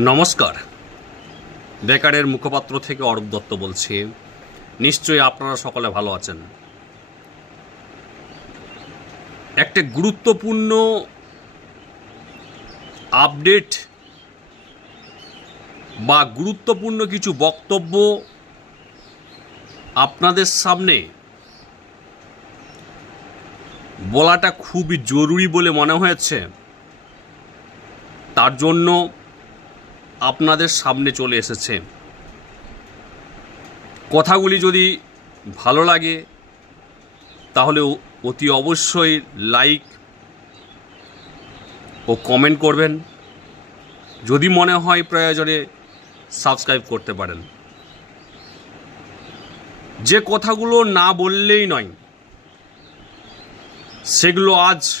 নমস্কার। বেকারের মুখপাত্র থেকে অরূপ দত্ত বলছি। নিশ্চয়ই আপনারা সকলে ভালো আছেন। একটা গুরুত্বপূর্ণ আপডেট বা গুরুত্বপূর্ণ কিছু বক্তব্য আপনাদের সামনে বলাটা খুবই জরুরি বলে মনে হয়েছে। তার জন্য আপনাদের সামনে চলে এসেছে। কথাগুলি যদি ভালো লাগে, তাহলে অতি অবশ্যই লাইক ও কমেন্ট করবেন। যদি মনে হয় প্রয়োজনে সাবস্ক্রাইব করতে পারেন। যে কথাগুলো না বললেই নয়, সেগুলো আজ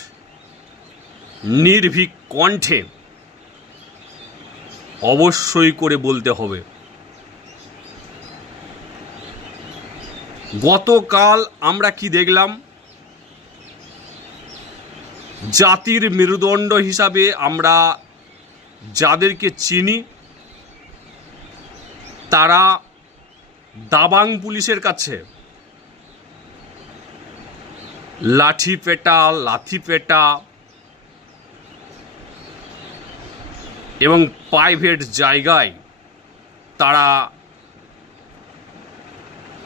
নির্ভীক কণ্ঠে অবশ্যই করে বলতে হবে। গতকাল আমরা কি দেখলাম? জাতির মেরুদণ্ড হিসাবে আমরা যাদেরকে চিনি, তারা দাবাং পুলিশের কাছে। লাঠি পেটা, লাথি পেটা এবং প্রাইভেট জায়গায় তারা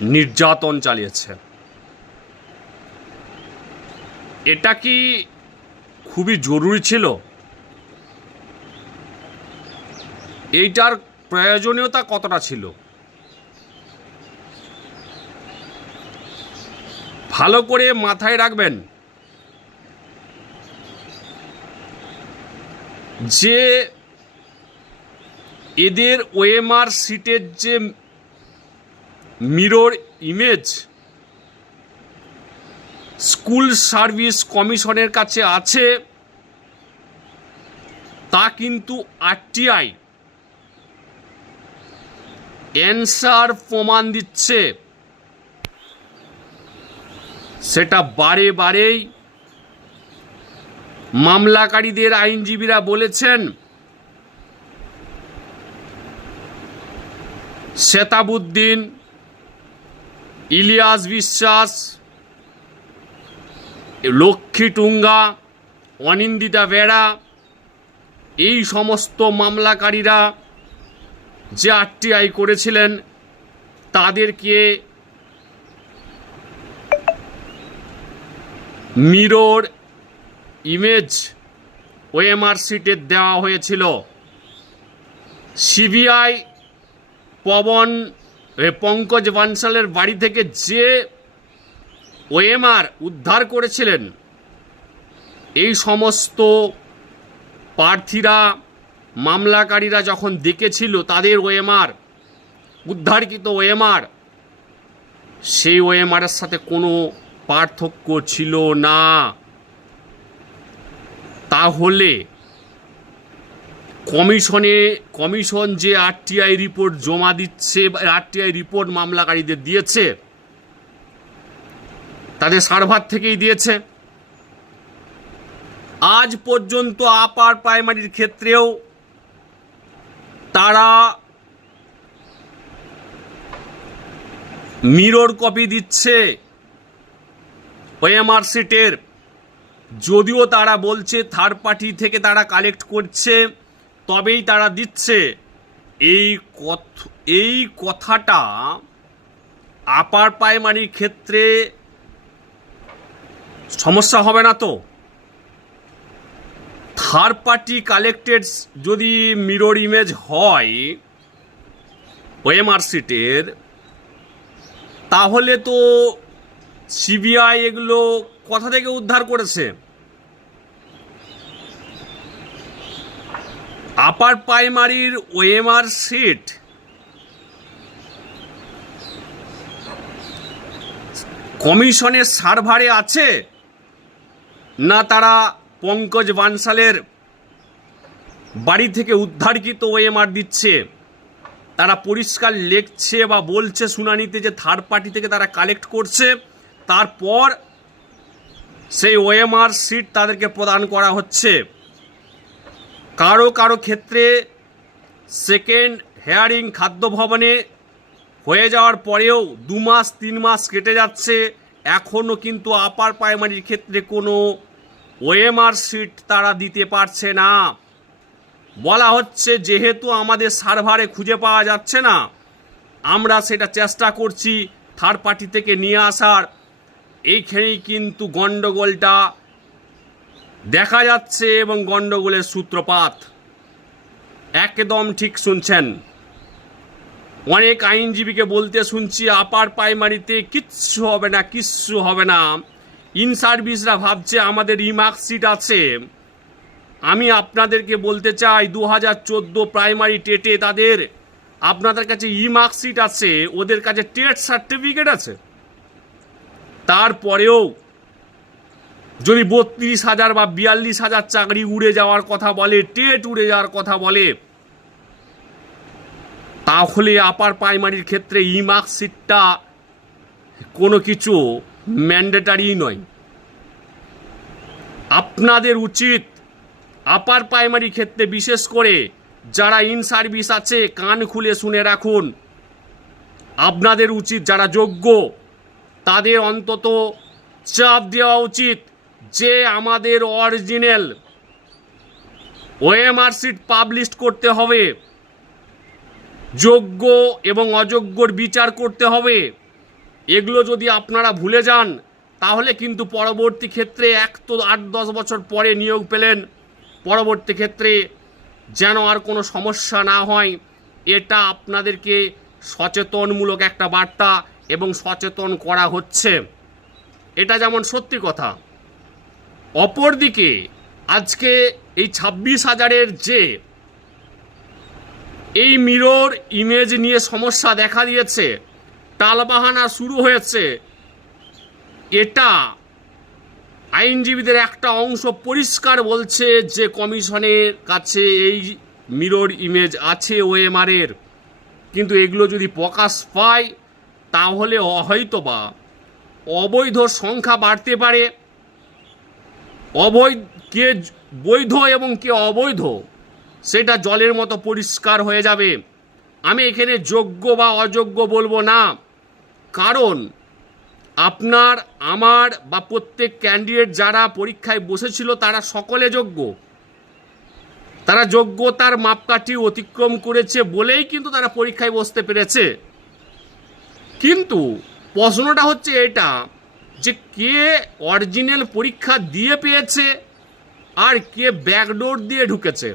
নির্যাতন চালিয়েছে। এটা কি খুবই জরুরি ছিল? এইটার প্রয়োজনীয়তা কতটা ছিল? ভালো করে মাথায় রাখবেন। যে এদের ওএমআর সিটের যে মিরর ইমেজ, স্কুল সার্ভিস কমিশনের কাছে আছে, তা কিন্তু আরটিআই অ্যান্সার প্রমাণ দিচ্ছে। সেটা বারে বারেই মামলাকারীদের আইনজীবীরা বলেছেন শেতাবুদ্দিন ইলিয়াস বিশ্বাস, লক্ষ্মী টুঙ্গা, অনিন্দিতা বেড়া, এই সমস্ত মামলাকারীরা যে আরটিআই করেছিলেন তাদেরকে মিরর ইমেজ ওএমআর সিটে দেওয়া হয়েছিল। সিবিআই পবন পঙ্কজ বানসালের বাড়ি থেকে যে ওএমআর উদ্ধার করেছিলেন, এই সমস্ত প্রার্থীরা, মামলাকারীরা যখন দেখেছিল তাদের ওএমআর, উদ্ধারকৃত ওএমআর, সেই ওএমআরের সাথে কোনো পার্থক্য ছিল না। তাহলে কমিশনে, কমিশন যে আরটিআই রিপোর্ট জমা দিচ্ছে আরটিআই রিপোর্ট মামলাকারীদের দিয়েছে, তাদের সার্ভার থেকেই দিয়েছে। আজ পর্যন্ত আপার প্রাইমারির ক্ষেত্রেও তারা মিরর কপি দিচ্ছে ওএমআর সিটের যদিও তারা বলছে থার্ড পার্টি থেকে তারা কালেক্ট করছে। তবেই তারা দিচ্ছে। এই কথ, এই কথাটা আপার প্রাইমারির ক্ষেত্রে সমস্যা হবে না তো? থার্ড পার্টি কালেক্টেড যদি মিরর ইমেজ হয় ওএমআর সিটের তাহলে তো সিবিআই এগুলো কথা থেকে উদ্ধার করেছে। আপার প্রাইমারির ওএমআর সিট কমিশনের সার্ভারে আছে? না তারা পঙ্কজ বানসালের বাড়ি থেকে উদ্ধারকৃত ওএমআর দিচ্ছে। তারা পরিষ্কার লেখছে বা বলছে শুনানিতে যে থার্ড পার্টি থেকে তারা কালেক্ট করছে। তারপর সেই ওএমআর সিট তাদেরকে প্রদান করা হচ্ছে। কারও কারও ক্ষেত্রে সেকেন্ড হেয়ারিং খাদ্য ভবনে হয়ে যাওয়ার পরেও দু মাস, তিন মাস কেটে যাচ্ছে। এখনও কিন্তু আপার প্রাইমারির ক্ষেত্রে কোনো ওএমআর সিট তারা দিতে পারছে না। বলা হচ্ছে যেহেতু আমাদের সার্ভারে খুঁজে পাওয়া যাচ্ছে না, আমরা সেটা চেষ্টা করছি থার্ড পার্টি থেকে নিয়ে আসার। এইখানেই কিন্তু গণ্ডগোলটা দেখা যাচ্ছে এবং গণ্ডগোলের সূত্রপাত। একদম ঠিক শুনছেন। অনেক আইনজীবীকে বলতে শুনছি, আপার প্রাইমারিতে কিচ্ছু হবে না, কিচ্ছু হবে না। ইন সার্ভিসরা ভাবছে আমাদের রিমার্কশিট আছে। আমি আপনাদেরকে বলতে চাই দু হাজার চোদ্দ প্রাইমারি টেটে তাদের, আপনাদের কাছে ই মার্কশিট আছে, ওদের কাছে টেট সার্টিফিকেট আছে। তারপরেও যদি বত্রিশ হাজার বা বিয়াল্লিশ হাজার চাকরি উড়ে যাওয়ার কথা বলে, টেট উড়ে যাওয়ার কথা বলে, তাহলে আপার প্রাইমারির ক্ষেত্রে ই মার্কশিটটা কোনো কিছু ম্যান্ডেটারি নয়। আপনাদের উচিত আপার প্রাইমারি ক্ষেত্রে বিশেষ করে যারা ইন সার্ভিস আছে, কান খুলে শুনে রাখুন। আপনাদের উচিত, যারা যোগ্য, তাদের অন্তত চাপ দেওয়া উচিত। যে আমাদের অরিজিনাল ওএমআর সিট পাবলিশ করতে হবে, যোগ্য এবং অযোগ্যর বিচার করতে হবে, এগুলো যদি আপনারা ভুলে যান, তাহলে কিন্তু পরবর্তী ক্ষেত্রে এক তো আট দশ বছর পরে নিয়োগ পেলেন, পরবর্তী ক্ষেত্রে যেন আর কোনো সমস্যা না হয়। এটা আপনাদেরকে সচেতনমূলক একটা বার্তা এবং সচেতন করা হচ্ছে। এটা যেমন সত্যি কথা অপরদিকে, আজকে এই ছাব্বিশ হাজারের যে এই মিরর ইমেজ নিয়ে সমস্যা দেখা দিয়েছে, টালবাহানা শুরু হয়েছে, এটা আইনজীবীদের একটা অংশ পরিষ্কার বলছে যে কমিশনের কাছে এই মিরর ইমেজ আছে ওএমআরের কিন্তু এগুলো যদি প্রকাশ পায়, তাহলে হয়তোবা অবৈধ সংখ্যা বাড়তে পারে। অবৈধ, কে বৈধ এবং কে অবৈধ, সেটা জলের মতো পরিষ্কার হয়ে যাবে। আমি এখানে যোগ্য বা অযোগ্য বলব না। কারণ আপনার, আমার বা প্রত্যেক ক্যান্ডিডেট যারা পরীক্ষায় বসেছিল, তারা সকলে যোগ্য। তারা যোগ্যতার মাপকাঠি অতিক্রম করেছে বলেই কিন্তু তারা পরীক্ষায় বসতে পেরেছে। কিন্তু প্রশ্নটা হচ্ছে এটা যে কে অরিজিনাল পরীক্ষা দিয়ে পেয়েছে আর কে ব্যাকডোর দিয়ে ঢুকেছে।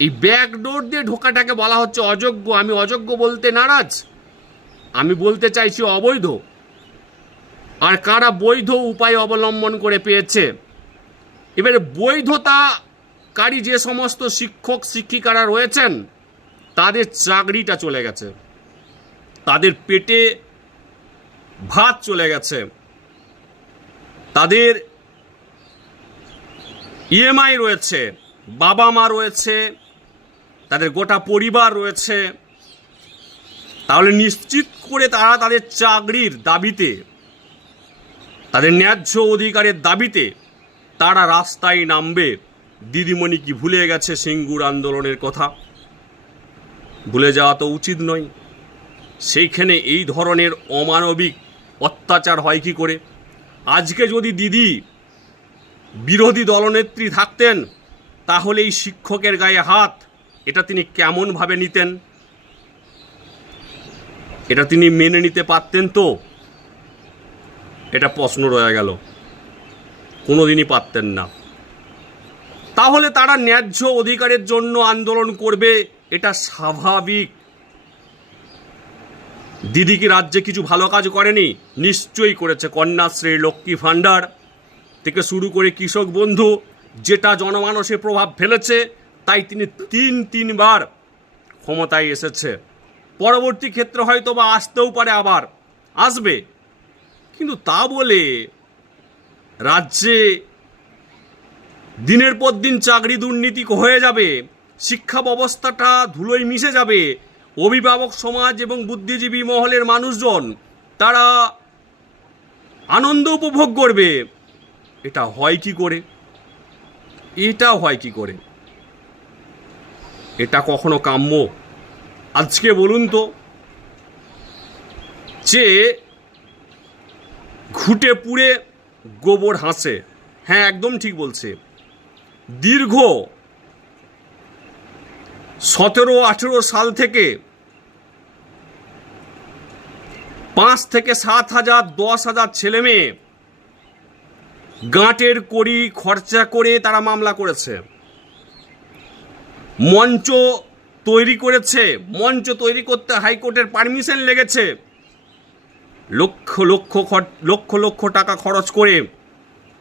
এই ব্যাকডোর দিয়ে ঢোকাটাকে বলা হচ্ছে অযোগ্য। আমি অযোগ্য বলতে নারাজ। আমি বলতে চাইছি অবৈধ। আর কারা বৈধ উপায় অবলম্বন করে পেয়েছে? এবারে বৈধতাকারী যে সমস্ত শিক্ষক, শিক্ষিকারা রয়েছেন, তাদের চাকরিটা চলে গেছে। তাদের পেটে ভাত চলে গেছে। তাদের ইএমআই রয়েছে, বাবা মা রয়েছে, তাদের গোটা পরিবার রয়েছে। তাহলে নিশ্চিত করে তারা তাদের চাকরির দাবিতে, তাদের ন্যায্য অধিকারের দাবিতে তারা রাস্তায় নামবে। দিদিমণি কি ভুলে গেছে সিঙ্গুর আন্দোলনের কথা? ভুলে যাওয়া তো উচিত নয়। সেইখানে এই ধরনের অমানবিক অত্যাচার হয় কি করে? আজকে যদি দিদি বিরোধী দলনেত্রী থাকতেন, তাহলে এই শিক্ষকের গায়ে হাত, এটা তিনি কেমনভাবে নিতেন? এটা তিনি মেনে নিতে পারতেন তো? এটা প্রশ্ন রয়ে গেল। কোনোদিনই পারতেন না। তাহলে তারা ন্যায্য অধিকারের জন্য আন্দোলন করবে, এটা স্বাভাবিক। দিদি কি রাজ্যে কিছু ভালো কাজ করেনি? নিশ্চয়ই করেছে কন্যাশ্রী, লক্ষ্মী ভাণ্ডার। থেকে শুরু করে কৃষক বন্ধু, যেটা জনমানসে প্রভাব ফেলেছে, তাই তিনি তিন, তিনবার ক্ষমতায় এসেছে। পরবর্তী ক্ষেত্রে হয়তো বা আসতেও পারে আবার। আসবে। কিন্তু তা বলে রাজ্যে দিনের পর দিন চাকরি দুর্নীতি হয়ে যাবে, শিক্ষা ব্যবস্থাটা ধুলোয় মিশে যাবে অভিভাবক সমাজ এবং বুদ্ধিজীবী মহলের মানুষজন, তারা আনন্দ উপভোগ করবে। এটা হয় কি করে? এটা হয় কি করে? এটা কখনো কাম্য? আজকে বলুন তো, যে ঘুটে পুড়ে গোবর হাসে। হ্যাঁ একদম ঠিক বলছে। দীর্ঘ সতেরো আঠেরো সাল থেকে পাঁচ থেকে সাত হাজার, দশ হাজার ছেলে মেয়ে গাঁটের কড়ি খরচা করে তারা মামলা করেছে। মঞ্চ তৈরি করেছে। মঞ্চ তৈরি করতে হাইকোর্টের পারমিশন লেগেছে। লক্ষ লক্ষ লক্ষ লক্ষ টাকা খরচ করে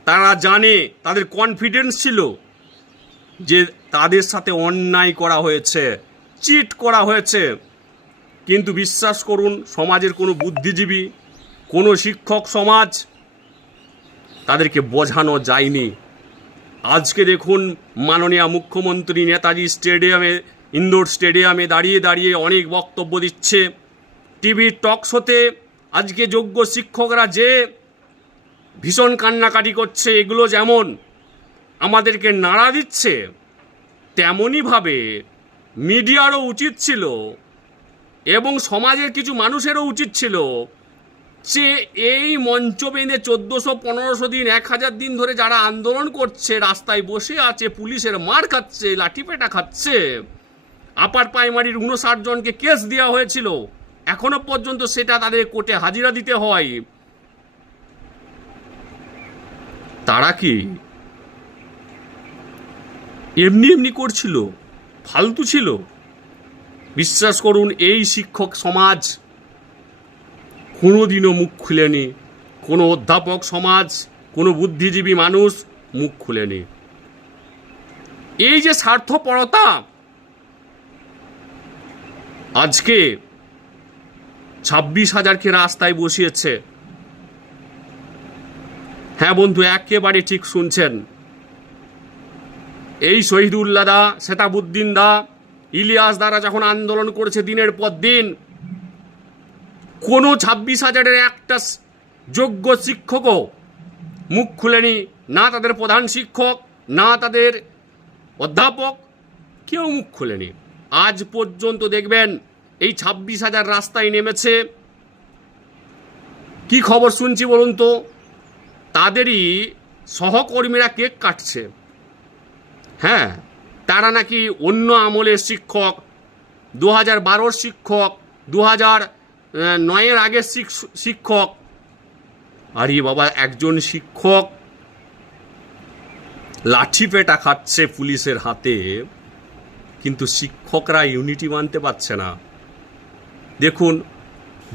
তারা জানে, তাদের কনফিডেন্স ছিল যে তাদের সাথে অন্যায় করা হয়েছে চিট করা হয়েছে। কিন্তু বিশ্বাস করুন, সমাজের কোনো বুদ্ধিজীবী, কোনো শিক্ষক সমাজ তাদেরকে বোঝানো যায়নি। আজকে দেখুন, মাননীয় মুখ্যমন্ত্রী নেতাজি স্টেডিয়ামে, ইন্দোর স্টেডিয়ামে দাঁড়িয়ে দাঁড়িয়ে অনেক বক্তব্য দিচ্ছে। টিভির টক শোতে আজকে যোগ্য শিক্ষকরা যে ভীষণ কান্নাকাটি করছে, এগুলো যেমন আমাদেরকে নাড়া দিচ্ছে তেমনইভাবে মিডিয়ারও উচিত ছিল এবং সমাজের কিছু মানুষেরও উচিত ছিল যে এই মঞ্চ বেঁধে চোদ্দোশো পনেরোশো দিন, এক হাজার দিন ধরে যারা আন্দোলন করছে, রাস্তায় বসে আছে, পুলিশের মার খাচ্ছে, লাঠিপেটা খাচ্ছে, আপার প্রাইমারির উনষাট জনকে কেস দেওয়া হয়েছিল, এখনও পর্যন্ত সেটা তাদের কোর্টে হাজিরা দিতে হয়। তারা কি এমনি এমনি করছিল, ফালতু ছিল। বিশ্বাস করুন, এই শিক্ষক সমাজ কোনোদিনও মুখ খুলেনি। কোনো অধ্যাপক সমাজ, কোনো বুদ্ধিজীবী মানুষ মুখ খুলেনি। এই যে স্বার্থপরতা, আজকে ছাব্বিশ হাজারকে রাস্তায় বসিয়েছে। হ্যাঁ বন্ধু, একেবারে ঠিক শুনছেন। এই শহীদুল্লাহ দা সেতাবুদ্দিন দা ইলিয়াস দ্বারা যখন আন্দোলন করেছে দিনের পর দিন, কোনো ছাব্বিশ হাজারের একটা যোগ্য শিক্ষকও মুখ খুলেনি। না তাদের প্রধান শিক্ষক, না তাদের অধ্যাপক, কেউ মুখ খুলেনি। আজ পর্যন্ত দেখবেন এই ছাব্বিশ হাজার রাস্তায় নেমেছে। কি খবর শুনছি বলুন তো? তাদেরই সহকর্মীরা কেক কাটছে। হ্যাঁ তারা নাকি অন্য আমলের শিক্ষক দু হাজার বারোর শিক্ষক দু হাজার নয়ের আগের শিক্ষক। আরে বাবা, একজন শিক্ষক লাঠি পেটা খাচ্ছে পুলিশের হাতে, কিন্তু শিক্ষকরা ইউনিটি মানতে পারছে না। দেখুন,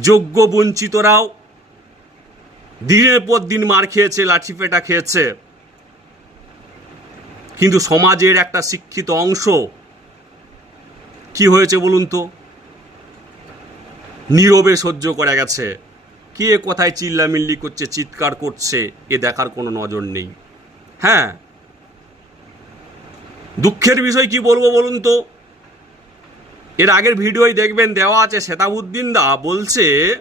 যোগ্য বঞ্চিতরাও দিনের পর দিন মার খেয়েছে, লাঠি পেটা খেয়েছে। কিন্তু সমাজের একটা শিক্ষিত অংশ কি হয়েছে বলুন তো? নীরবে সহ্য করা গেছে। কে কোথায় চিল্লামিল্লি করছে, চিৎকার করছে, এ দেখার কোনো নজর নেই। হ্যাঁ? দুঃখের বিষয় কি বলব বলুন তো? এর আগের ভিডিওই দেখবেন, দেওয়া আছে শেতাবুদ্দিন দা বলছে,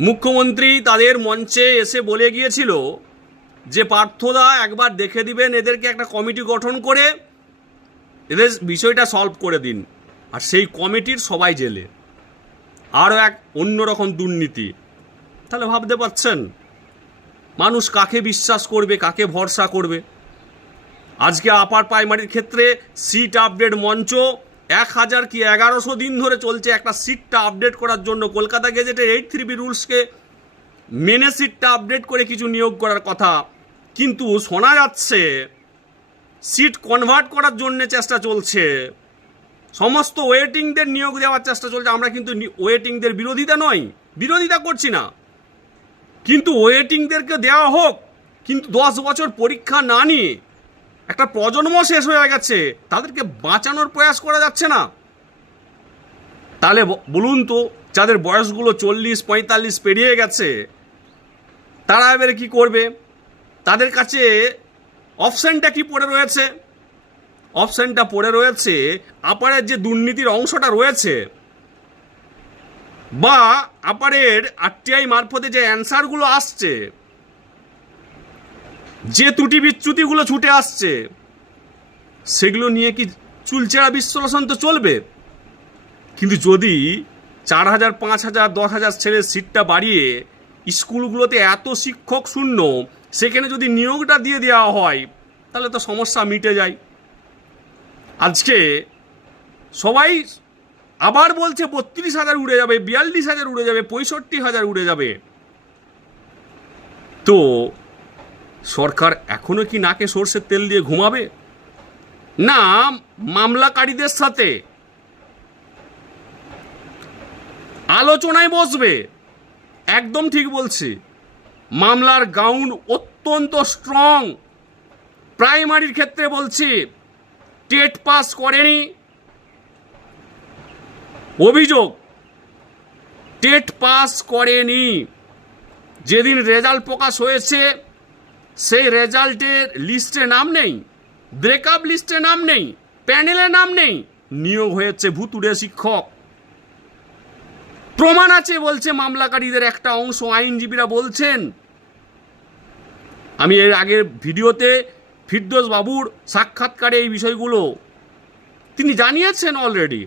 মুখ্যমন্ত্রী তাদের মঞ্চে এসে বলে গিয়েছিল যে পার্থদা একবার দেখে দিবেন, এদেরকে একটা কমিটি গঠন করে এদের বিষয়টা সলভ করে দিন। আর সেই কমিটির সবাই জেলে। আরও এক অন্যরকম দুর্নীতি। তাহলে ভাবতে পারছেন? মানুষ কাকে বিশ্বাস করবে, কাকে ভরসা করবে? আজকে আপার প্রাইমারির ক্ষেত্রে সিট আপডেট মঞ্চ এক হাজার কি এগারোশো দিন ধরে চলছে একটা সিটটা আপডেট করার জন্য। কলকাতা গেজেটের এইট থ্রি বি রুলসকে মেনে সিটটা আপডেট করে কিছু নিয়োগ করার কথা কিন্তু শোনা যাচ্ছে সিট কনভার্ট করার জন্য চেষ্টা চলছে। সমস্ত ওয়েটিংদের নিয়োগ দেওয়ার চেষ্টা চলছে। আমরা কিন্তু ওয়েটিংদের বিরোধিতা নয় বিরোধিতা করছি না। কিন্তু ওয়েটিংদেরকে দেওয়া হোক, কিন্তু দশ বছর পরীক্ষা না নিয়ে একটা প্রজন্ম শেষ হয়ে গেছে, তাদেরকে বাঁচানোর প্রয়াস করা যাচ্ছে না। তাহলে বলুন তো, যাদের বয়সগুলো চল্লিশ, পঁয়তাল্লিশ পেরিয়ে গেছে, তারা এবারে কি করবে? তাদের কাছে অপশানটা কি পড়ে রয়েছে? অপশানটা পড়ে রয়েছে আপারের যে দুর্নীতির অংশটা রয়েছে বা আপারের আরটিআই মারফতে যে অ্যান্সারগুলো আসছে, যে ত্রুটি বিচ্যুতিগুলো ছুটে আসছে, সেগুলো নিয়ে কি চুলচেরা বিশ্লেষণ তো চলবে? কিন্তু যদি চার হাজার, পাঁচ হাজার, দশ হাজার ছেলের সিটটা বাড়িয়ে স্কুলগুলোতে এত শিক্ষক শূন্য সেখানে যদি নিয়োগটা দিয়ে দেওয়া হয়, তাহলে তো সমস্যা মিটে যায়। আজকে সবাই আবার বলছে বত্রিশ হাজার উড়ে যাবে, বিয়াল্লিশ হাজার উড়ে যাবে, পঁয়ষট্টি হাজার উড়ে যাবে। তো সরকার এখনও কি নাকে সর্ষের তেল দিয়ে ঘুমাবে? না, মামলাকারীদের সাথে আলোচনায় বসবে। একদম ঠিক বলছি। মামলার গাউন অত্যন্ত স্ট্রং। প্রাইমারির ক্ষেত্রে বলছি, টেট পাস করেনি। অভিযোগ, টেট পাস করেনি। যেদিন রেজাল্ট প্রকাশ হয়েছে, সেই রেজাল্টের লিস্টে নাম নেই, ব্রেকআপ লিস্টে নাম নেই, প্যানেলে নাম নেই, নিয়োগ হয়েছে ভুতুড়ে শিক্ষক। প্রমাণ আছে বলছে মামলাকারীদের একটা অংশ আইনজীবীরা বলছেন। আমি এর আগের ভিডিওতে ফিরদোস বাবুর সাক্ষাৎকারে এই বিষয়গুলো তিনি জানিয়েছেন অলরেডি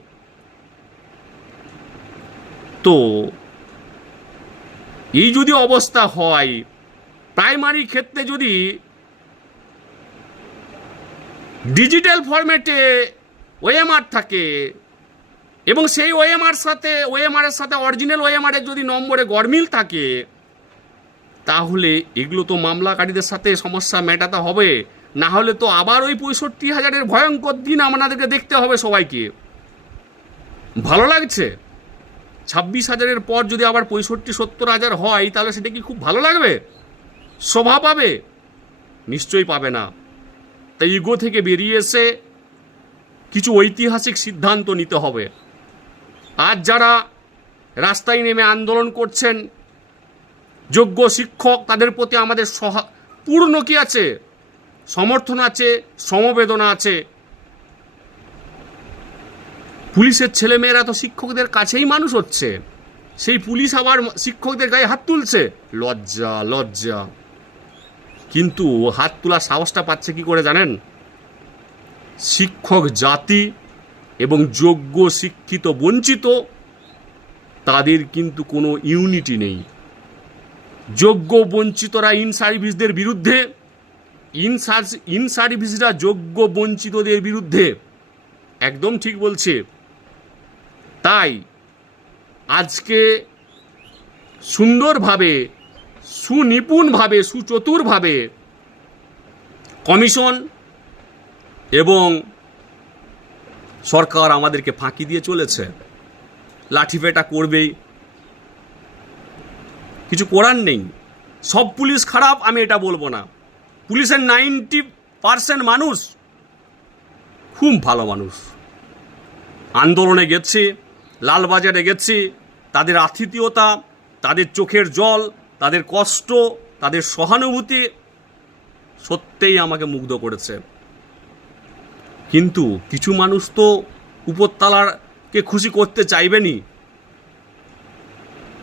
তো এই যদি অবস্থা হয় প্রাইমারি ক্ষেত্রে যদি ডিজিটাল ফরম্যাটে ওএমআর থাকে এবং সেই ওএমআর সাথে ওএমআর এর সাথে অরিজিনাল ওএমআর এর যদি নম্বরে গরমিল থাকে, তাহলে এগুলো তো মামলাকারীদের সাথে সমস্যা মেটাতে হবে। না হলে তো আবার ওই পঁয়ষট্টি হাজারের ভয়ঙ্কর দিন আমাদেরকে দেখতে হবে সবাইকে। ভালো লাগছে? ছাব্বিশ হাজারের পর যদি আবার পঁয়ষট্টি, সত্তর হাজার হয়, তাহলে সেটা কি খুব ভালো লাগবে? শোভা পাবে? নিশ্চয়ই পাবে না। তাই ইগো থেকে বেরিয়ে এসে কিছু ঐতিহাসিক সিদ্ধান্ত নিতে হবে। আজ যারা রাস্তায় নেমে আন্দোলন করছেন, যোগ্য শিক্ষক, তাদের প্রতি আমাদের সহা, পূর্ণ কি আছে? সমর্থন আছে, সমবেদনা আছে। পুলিশের ছেলেমেয়েরা তো শিক্ষকদের কাছেই মানুষ হচ্ছে। সেই পুলিশ আবার শিক্ষকদের গায়ে হাত তুলছে। লজ্জা লজ্জা। কিন্তু হাত তোলার সাহসটা পাচ্ছে কি করে জানেন? শিক্ষক জাতি এবং যোগ্য, শিক্ষিত, বঞ্চিত, তাদের কিন্তু কোনো ইউনিটি নেই। যোগ্য, বঞ্চিতরা ইন সার্ভিসদের বিরুদ্ধে, ইন ইন সার্ভিসরা যোগ্য, বঞ্চিতদের বিরুদ্ধে, একদম ঠিক বলছে। তাই আজকে সুন্দরভাবে, সুনিপুণভাবে, সুচতুরভাবে কমিশন এবং সরকার আমাদেরকে ফাঁকি দিয়ে চলেছে। লাঠিপেটা করবেই। কিছু করার নেই। সব পুলিশ খারাপ, আমি এটা বলব না। পুলিশের নাইনটি পার্সেন্ট মানুষ খুব ভালো মানুষ। আন্দোলনে গেছি, লালবাজারে গেছি, তাদের আতিথিয়তা, তাদের চোখের জল, তাদের কষ্ট, তাদের সহানুভূতি সত্যিই আমাকে মুগ্ধ করেছে। কিন্তু কিছু মানুষ তো উপরতলারকে খুশি করতে চাইবেনি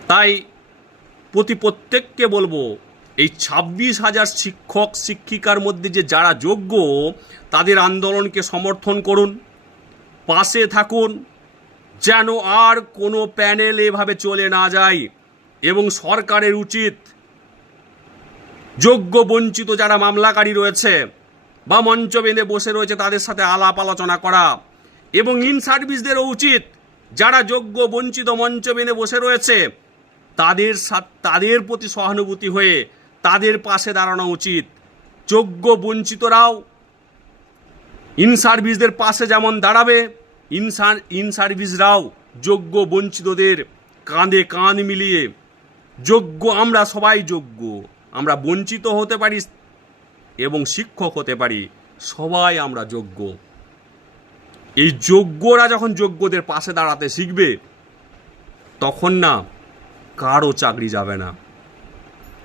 তাই প্রতি প্রত্যেককে বলব, এই ছাব্বিশ হাজার শিক্ষক, শিক্ষিকার মধ্যে যে যারা যোগ্য, তাদের আন্দোলনকে সমর্থন করুন, পাশে থাকুন, যেন আর কোনো প্যানেল এভাবে চলে না যায় এবং সরকারের উচিত যোগ্য বঞ্চিত যারা মামলাকারী রয়েছে বা মঞ্চ বেঁধে বসে রয়েছে তাদের সাথে আলাপ আলোচনা করা। এবং ইন সার্ভিসদেরও উচিত, যারা যোগ্য, বঞ্চিত মঞ্চ বেঁধে বসে রয়েছে, তাদের তাদের প্রতি সহানুভূতি হয়ে তাদের পাশে দাঁড়ানো উচিত। যোগ্য, বঞ্চিতরাও ইন সার্ভিসদের পাশে যেমন দাঁড়াবে, ইন সার- ইন সার্ভিসরাও যোগ্য, বঞ্চিতদের কাঁধে কাঁধ মিলিয়ে, যোগ্য আমরা সবাই যোগ্য, আমরা বঞ্চিত হতে পারি এবং শিক্ষক হতে পারি, সবাই আমরা যোগ্য। এই যোগ্যরা যখন যোগ্যদের পাশে দাঁড়াতে শিখবে, তখন না কারও চাকরি যাবে না।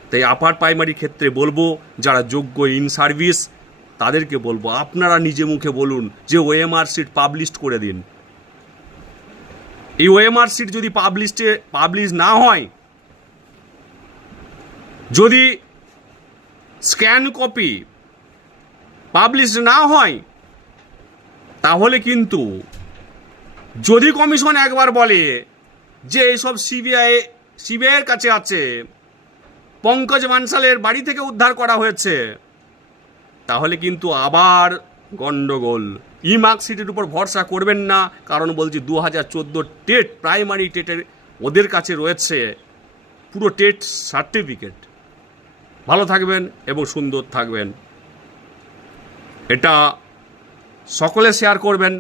তাই আপার প্রাইমারি ক্ষেত্রে বলব, যারা যোগ্য ইন সার্ভিস তাদেরকে বলব, আপনারা নিজে মুখে বলুন যে ওএমআর সিট পাবলিশ করে দিন। এই ওএমআর সিট যদি পাবলিশে পাবলিশ না হয়, যদি স্ক্যান কপি পাবলিশ না হয়, তাহলে কিন্তু যদি কমিশন একবার বলে যে এইসব সিবিআই সিবিআইয়ের কাছে আছে, পঙ্কজ মানসালের বাড়ি থেকে উদ্ধার করা হয়েছে, তাহলে কিন্তু আবার গন্ডগোল। ই মার্কশিটের উপর ভরসা করবেন না, কারণ বলছি দু হাজার চোদ্দ টেট প্রাইমারি টেটের ওদের কাছে রয়েছে পুরো টেট সার্টিফিকেট ভালো থাকবেন এবং সুন্দর থাকবেন। এটা সকলে শেয়ার করবেন,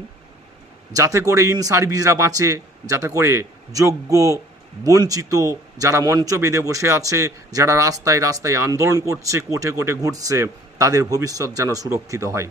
যাতে করে ইন সার্ভিসরা বাঁচে, যাতে করে যোগ্য, বঞ্চিত যারা মঞ্চ বেঁধে বসে আছে, যারা রাস্তায় রাস্তায় আন্দোলন করছে কোটে কোটে ঘুরছে, তাদের ভবিষ্যৎ যেন সুরক্ষিত হয়।